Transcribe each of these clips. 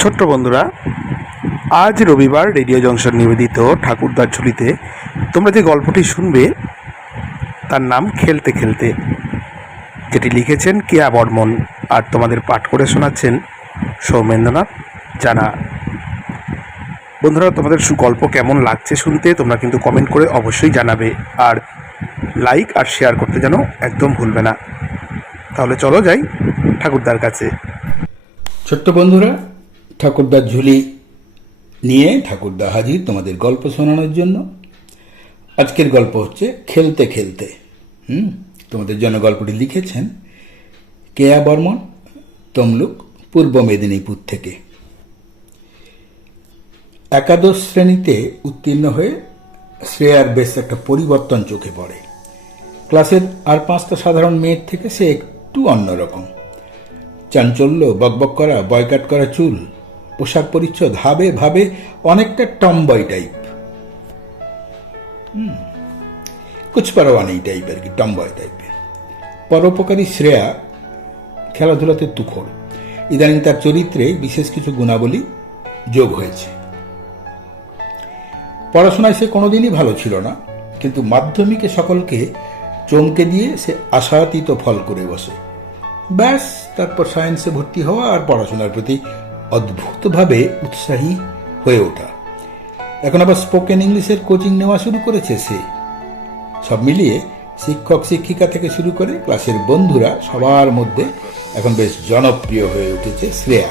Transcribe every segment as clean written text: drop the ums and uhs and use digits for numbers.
ছোট্ট বন্ধুরা, আজ রবিবার রেডিও জংশন নিবেদিত ঠাকুরদার ঝুলিতে তোমরা যে গল্পটি শুনবে তার নাম খেলতে খেলতে, যেটি লিখেছেন কেয়া বর্মন আর তোমাদের পাঠ করে শোনাচ্ছেন সৌমেন্দ্রনাথ জানা। বন্ধুরা, তোমাদের গল্প কেমন লাগছে শুনতে তোমরা কিন্তু কমেন্ট করে অবশ্যই জানাবে, আর লাইক আর শেয়ার করতে যেন একদম ভুলবে না। তাহলে চলো যাই ঠাকুরদার কাছে। ছোট্ট বন্ধুরা, ঠাকুরদার ঝুলি নিয়ে ঠাকুরদা হাজির তোমাদের গল্প শোনানোর জন্য। আজকের গল্প হচ্ছে খেলতে খেলতে। তোমাদের জন্য গল্পটি লিখেছেন কেয়া বর্মন, তমলুক, পূর্ব মেদিনীপুর থেকে। একাদশ শ্রেণীতে উত্তীর্ণ হয়ে শ্রেয়ার বেশ একটা পরিবর্তন চোখে পড়ে। ক্লাসের আর 5টা সাধারণ মেয়ের থেকে সে একটু অন্যরকম। চাঞ্চল্য, বকবক করা, বয়কাট করা চুল, পোশাক পরিচ্ছদ হাবে ভাবে অনেকটা টমবয় টাইপ, কুছ পারোয়া নেই টাইপ আর কি, টমবয় টাইপের। পরোপকারী শ্রেয়া খেলাধুলাতে তুখোড়। ইদানিং তার চরিত্রে বিশেষ কিছু গুণাবলী যোগ হয়েছে। পড়াশোনায় সে কোনোদিনই ভালো ছিল না, কিন্তু মাধ্যমিকে সকলকে চমকে দিয়ে সে আশাতীত ফল করে বসে। ব্যাস, তারপর সায়েন্সে ভর্তি হওয়া আর পড়াশোনার প্রতি অদ্ভুতভাবে উৎসাহী হয়ে ওঠা। এখন আবার স্পোকেন ইংলিশের কোচিং নেওয়া শুরু করেছে সে। সব মিলিয়ে শিক্ষক শিক্ষিকা থেকে শুরু করে ক্লাসের বন্ধুরা সবার মধ্যে এখন বেশ জনপ্রিয় হয়ে উঠেছে শ্রেয়া।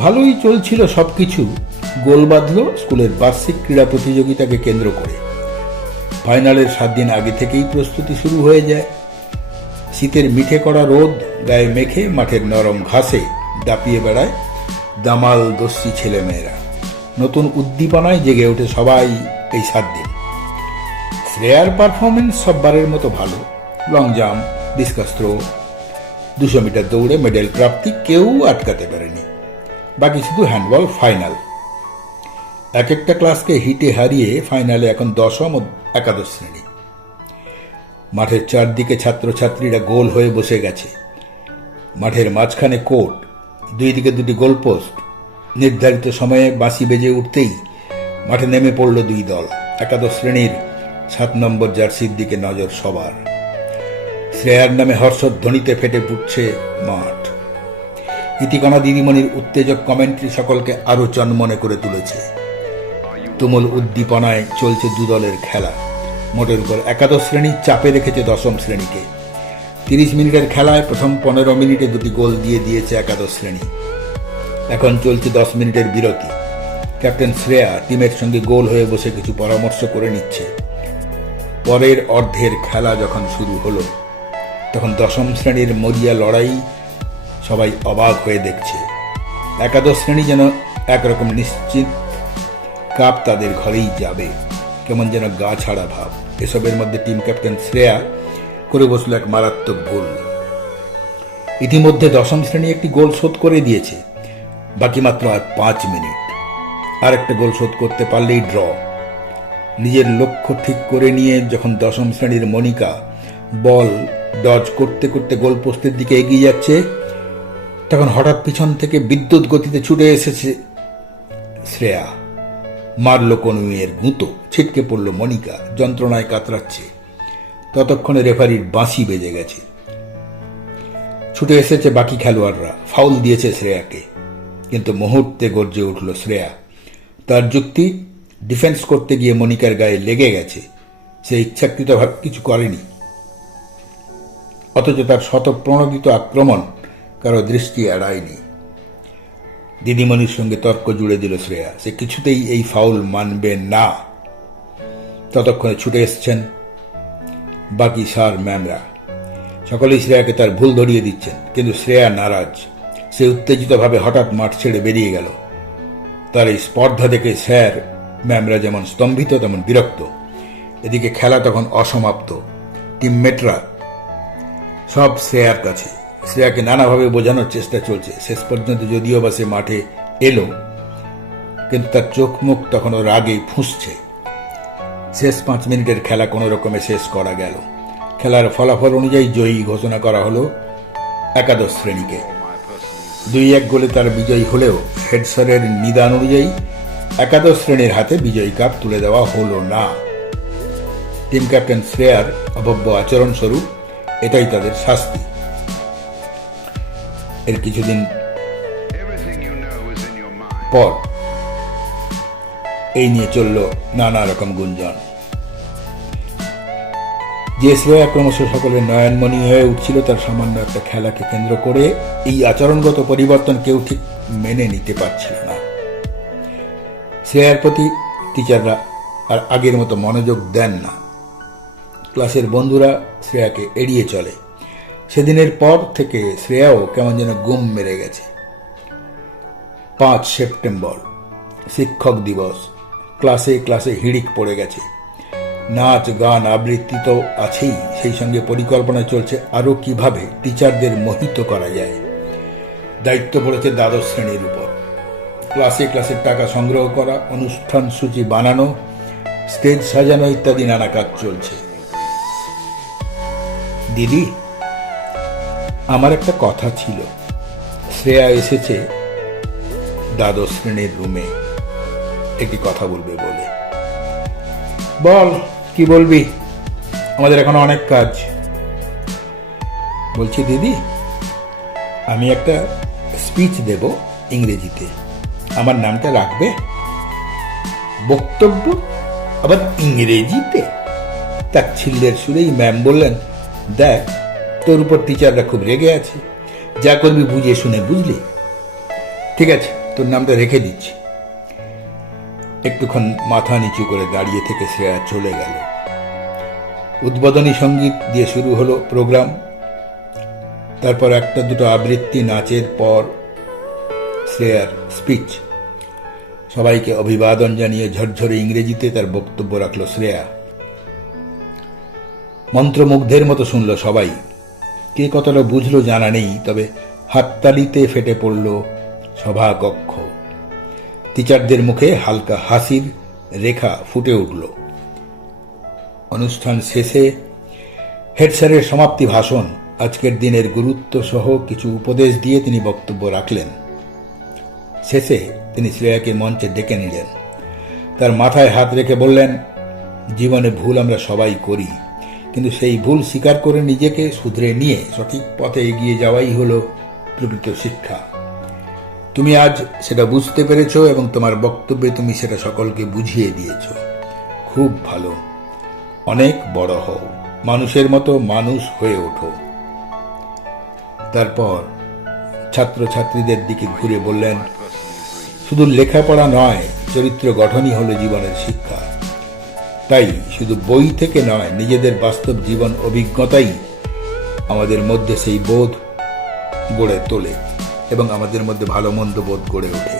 ভালোই চলছিল সবকিছু। গোল বাঁধল স্কুলের বার্ষিক ক্রীড়া প্রতিযোগিতাকে কেন্দ্র করে। ফাইনালের 7 দিন আগে থেকেই প্রস্তুতি শুরু হয়ে যায়। শীতের মিঠে করা রোদ গায়ে মেখে মাঠের নরম ঘাসে দাপিয়ে বেড়ায় দামাল দস্যি ছেলেমেয়েরা। নতুন উদ্দীপনায় জেগে ওঠে সবাই এই 7 দিন। শ্রেয়ার পারফরমেন্স সববারের মতো ভালো। Long jump, discus throw, 200 metre দৌড়ে মেডেল প্রাপ্তি কেউ আটকাতে পারেনি। বাকি শুধু হ্যান্ডবল ফাইনাল। এক একটা ক্লাসকে হিটে হারিয়ে ফাইনালে এখন 10ম ও একাদশ শ্রেণী। মাঠের চারদিকে ছাত্রছাত্রীরা গোল হয়ে বসে গেছে। মাঠের মাঝখানে কোর্ট, 2 দিকে 2টি গোলপোস্ট। নির্ধারিত সময়ে বাঁশি বেজে উঠতেই মাঠে নেমে পড়ল 2 দল। একাদশ শ্রেণীর 7 নম্বর জার্সির দিকে নজর সবার। শ্রেয়ার নামে হর্ষধ্বনিতে ফেটে ফুটছে মাঠ। ইতিকণা দিদিমণির উত্তেজক কমেন্ট্রি সকলকে আরো চনমনে করে তুলেছে। তুমুল উদ্দীপনায় চলছে 2 দলের খেলা। মোটের উপর একাদশ শ্রেণী চাপে রেখেছে 10ম শ্রেণীকে। 30 মিনিটের খেলায় প্রথম 15 মিনিটে 2টি গোল দিয়ে দিয়েছে একাদশ শ্রেণী। এখন চলছে 10 মিনিটের বিরতি। ক্যাপ্টেন শ্রেয়া টিমের সঙ্গে গোল হয়ে বসে কিছু পরামর্শ করে নিচ্ছে। পরের অর্ধের খেলা যখন শুরু হলো, তখন 10ম শ্রেণীর মরিয়া লড়াই সবাই অবাক হয়ে দেখছে। একাদশ শ্রেণী যেন একরকম নিশ্চিত কাপ তাদের ঘরেই যাবে। কেমন যেন গা ছাড়া ভাব। এসবের মধ্যে টিম ক্যাপ্টেন শ্রেয়া করে বসল এক মারাত্মক ভুল। ইতিমধ্যে 10ম শ্রেণী একটি গোল শোধ করে দিয়েছে। বাকি মাত্র আর 5 মিনিট। আর একটা গোল শোধ করতে পারলেই ড্র। নিজের লক্ষ্য ঠিক করে নিয়ে যখন 10ম শ্রেণীর মনিকা বল ডজ করতে করতে গোলপোস্টের দিকে এগিয়ে যাচ্ছে, তখন হঠাৎ পিছন থেকে বিদ্যুৎ গতিতে ছুটে এসেছে শ্রেয়া। মারল কনুইয়ের গুঁতো, ছিটকে পড়ল মনিকা, যন্ত্রণায় কাতরাচ্ছে। ততক্ষণে রেফারির বাঁশি বেজে গেছে। ছুটে এসেছে বাকি খেলোয়াড়রা, ফাউল দিয়েছে শ্রেয়াকে। কিন্তু মুহূর্তে গর্জে উঠল শ্রেয়া। তার যুক্তি, ডিফেন্স করতে গিয়ে মনিকার গায়ে লেগে গেছে। সে ইচ্ছাকৃতভাবে কিছু করেনি। অথচ তার শতপ্রণোদিত আক্রমণ কারো দৃষ্টি এড়ায়নি। দিদিমণির সঙ্গে তর্ক জুড়ে দিল শ্রেয়া। সে কিছুতেই এই ফাউল মানবে না। ততক্ষণে ছুটে এসছেন বাকি স্যার ম্যামরা। সকলেই শ্রেয়াকে তার ভুল ধরিয়ে দিচ্ছেন, কিন্তু শ্রেয়া নারাজ। সে উত্তেজিতভাবে হঠাৎ মাঠ ছেড়ে বেরিয়ে গেল। তার এই স্পর্ধা দেখে স্যার ম্যামরা যেমন স্তম্ভিত তেমন বিরক্ত। এদিকে খেলা তখন অসমাপ্ত। টিমমেটরা সব শ্রেয়ার কাছে। শ্রেয়াকে নানাভাবে বোঝানোর চেষ্টা চলছে। শেষ পর্যন্ত যদিও বা সে মাঠে এলো, কিন্তু তার চোখ মুখ তখনও রাগে ফুঁসছে। শেষ 5 মিনিটের খেলা কোনো রকমে শেষ করা গেল। খেলার ফলাফল অনুযায়ী জয়ী ঘোষণা করা হলো একাদশ শ্রেণীকে। 2-1 গোলে তার বিজয়ী হলেও হেড স্যারের নিদান অনুযায়ী একাদশ শ্রেণীর হাতে বিজয়ী কাপ তুলে দেওয়া হলো না। টিম ক্যাপ্টেন শ্রেয়ার অভব্য আচরণ স্বরূপ এটাই তাদের শাস্তি। এর কিছুদিন পর এই নিয়ে চলল নানা রকম গুঞ্জন। যে শ্রেয়া ক্রমশ সকলের নয়নমণি হয়ে উঠছিল, তার সামান্য একটা খেলাকে কেন্দ্র করে এই আচরণগত পরিবর্তন কেউ ঠিক মেনে নিতে পারছিল না। শ্রেয়ার প্রতি টিচাররা আর আগের মতো মনোযোগ দেন না। ক্লাসের বন্ধুরা শ্রেয়াকে এড়িয়ে চলে। সেদিনের পর থেকে শ্রেয়াও কেমন যেন গুম মেরে গেছে। 5 সেপ্টেম্বর শিক্ষক দিবস। ক্লাসে ক্লাসে হিড়িক পড়ে গেছে। নাচ গান আবৃত্তি তো আছেই, সেই সঙ্গে পরিকল্পনা চলছে আরও কিভাবে টিচারদের মোহিত করা যায়। দায়িত্ব পড়েছে দ্বাদশ শ্রেণীর উপর। ক্লাসে ক্লাসের টাকা সংগ্রহ করা, অনুষ্ঠান সূচি বানানো, স্টেজ সাজানো ইত্যাদি নানা কাজ চলছে। দিদি, আমার একটা কথা ছিল। শ্রেয়া এসেছে দ্বাদশ শ্রেণীর রুমে একটি কথা বলবে বলে। বল, কি বলবি? আমাদের এখন অনেক কাজ। বলছি দিদি, আমি একটা স্পিচ দেব ইংরেজিতে, আমার নামটা রাখবে? বক্তব্য আবার ইংরেজিতে? তাচ্ছিল্যের সুরেই ম্যাম বললেন, দেখ, তোর উপর টিচাররা খুব রেগে আছে, যা করবি বুঝে শুনে, বুঝলি? ঠিক আছে, তোর নামটা রেখে দিচ্ছি। একটুক্ষণ মাথা নিচু করে দাঁড়িয়ে থেকে শ্রেয়া চলে গেল। উদ্বোধনী সঙ্গীত দিয়ে শুরু হলো প্রোগ্রাম। তারপর একটা দুটো আবৃত্তি, নাচের পর শ্রেয়ার স্পিচ। সবাইকে অভিবাদন জানিয়ে ঝরঝরে ইংরেজিতে তার বক্তব্য রাখল শ্রেয়া। মন্ত্রমুগ্ধের মতো শুনল সবাই। কে কতটা বুঝলো জানা নেই, তবে হাততালিতে ফেটে পড়ল সভাকক্ষ। টিচারদের মুখে হালকা হাসির রেখা ফুটে উঠল। অনুষ্ঠান শেষে হেড স্যারের সমাপ্তি ভাষণ, আজকের দিনের গুরুত্ব সহ কিছু উপদেশ দিয়ে তিনি বক্তব্য রাখলেন। শেষে তিনি শ্রেয়াকে মঞ্চে ডেকে নিলেন। তার মাথায় হাত রেখে বললেন, জীবনে ভুল আমরা সবাই করি, কিন্তু সেই ভুল স্বীকার করে নিজেকে শুধরে নিয়ে সঠিক পথে এগিয়ে যাওয়াই হলো প্রকৃত শিক্ষা। তুমি আজ সেটা বুঝতে পেরেছ এবং তোমার বক্তব্যে তুমি সেটা সকলকে বুঝিয়ে দিয়েছ। খুব ভালো, অনেক বড় হও, মানুষের মতো মানুষ হয়ে ওঠো। তারপর ছাত্রছাত্রীদের দিকে ঘুরে বললেন, শুধু লেখাপড়া নয়, চরিত্র গঠনই হলো জীবনের শিক্ষা। তাই শুধু বই থেকে নয়, নিজেদের বাস্তব জীবন অভিজ্ঞতাই আমাদের মধ্যে সেই বোধ গড়ে তোলে এবং আমাদের মধ্যে ভালো মন্দ বোধ গড়ে ওঠে।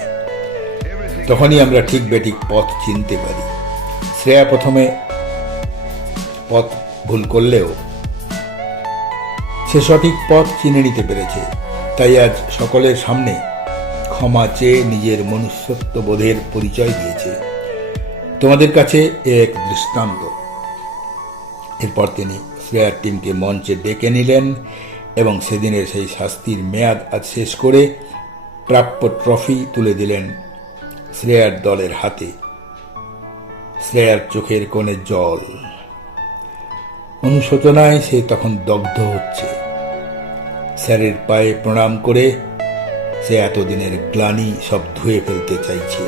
তখনই আমরা ঠিক বেঠিক পথ চিনতে পারি। শ্রেয়া প্রথমে পথ ভুল করলেও সে সঠিক পথ চিনে নিতে পেরেছে। তাই আজ সকলের সামনে ক্ষমা চেয়ে নিজের মনুষ্যত্ব বোধের পরিচয় দিয়েছে। তোমাদের কাছে এক দৃষ্টান্ত। এরপর তিনি শ্রেয়ার টিমকে মঞ্চে ডেকে নিলেন এবং সেদিনের সেই শাস্তির মেয়াদ আজ শেষ করে প্রাপ্য ট্রফি তুলে দিলেন শ্রেয়ার দলের হাতে। শ্রেয়ার চোখের কোণে জল। অনুশোচনায় সে তখন দগ্ধ হচ্ছে। স্যারের পায়ে প্রণাম করে সে এতদিনের গ্লানি সব ধুয়ে ফেলতে চাইছে।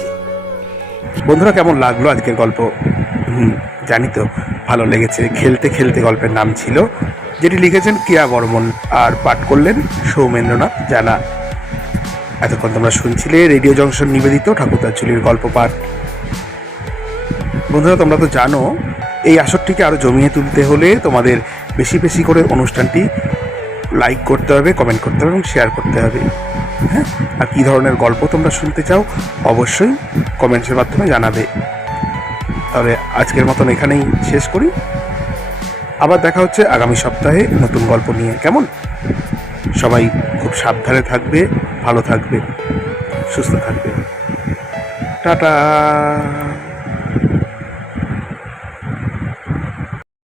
বন্ধুরা, কেমন লাগলো আজকের গল্প? জানি তো ভালো লেগেছে। খেলতে খেলতে গল্পের নাম ছিল, যেটি লিখেছেন কিয়া বর্মন আর পাঠ করলেন সৌমেন্দ্রনাথ জানা। এতক্ষণ তোমরা শুনছিলে রেডিও জংশন নিবেদিত ঠাকুরদার ঝুলির গল্প পাঠ। বন্ধুরা, তোমরা তো জানো এই আসরটিকে আরও জমিয়ে তুলতে হলে তোমাদের বেশি বেশি করে অনুষ্ঠানটি লাইক করতে হবে, কমেন্ট করতে হবে এবং শেয়ার করতে হবে। হ্যাঁ, আর কী ধরনের গল্প তোমরা শুনতে চাও অবশ্যই কমেন্টসের মাধ্যমে জানাবে। তাহলে আজকের মতন এখানেই শেষ করি। আবার দেখা হচ্ছে আগামী সপ্তাহে নতুন গল্প নিয়ে। কেমন? সবাই খুব সাবধানে থাকবে, ভালো থাকবে, সুস্থ থাকবে। টাটা।